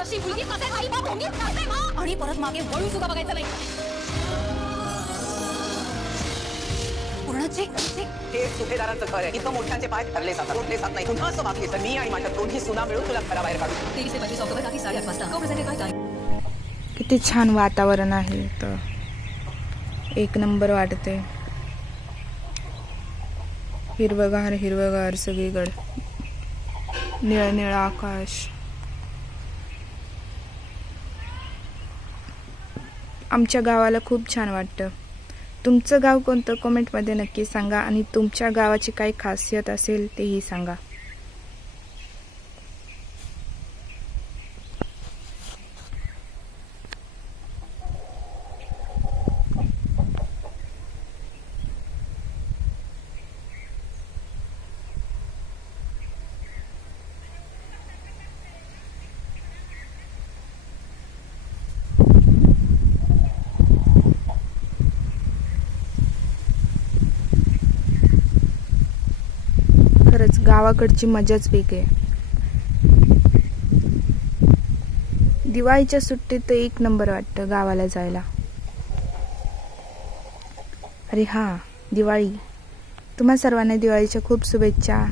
जशी मुलगी खाते आई बाप भोंगीत खाते मग. आणि परत मागे वळून सुद्धा बघायचं नाही. पूर्ण चेक चेक हे सुभेदारांचं घर आहे. इथं मोठ्यांचे पाय धरले जातात. जात नाही. पुन्हा असं वागली तर मी आणि माझ्या दोन्ही सुना मिळून तुला घराबाहेर काढू. तेवीस ते पंचवीस ऑक्टोबर रात्री साडेआठ वाजता. को प्रेझेंटेड बाय काय? किती छान वातावरण आहे तर एक नंबर वाटते हिरवगार हिरवगार सगळीकडे. निळ निळ आकाश. आमच्या गावाला खूप छान वाटतं. तुमचं गाव कोणतं? कमेंटमध्ये नक्की सांगा आणि तुमच्या गावाची काही खासियत असेल तेही सांगा. खरंच गावाकडची मजाच वेगळी आहे. दिवाळीच्या सुट्टीत तर एक नंबर वाटतं गावाला जायला. अरे हां दिवाळी. तुम्हा सर्वांना दिवाळीच्या खूप शुभेच्छा.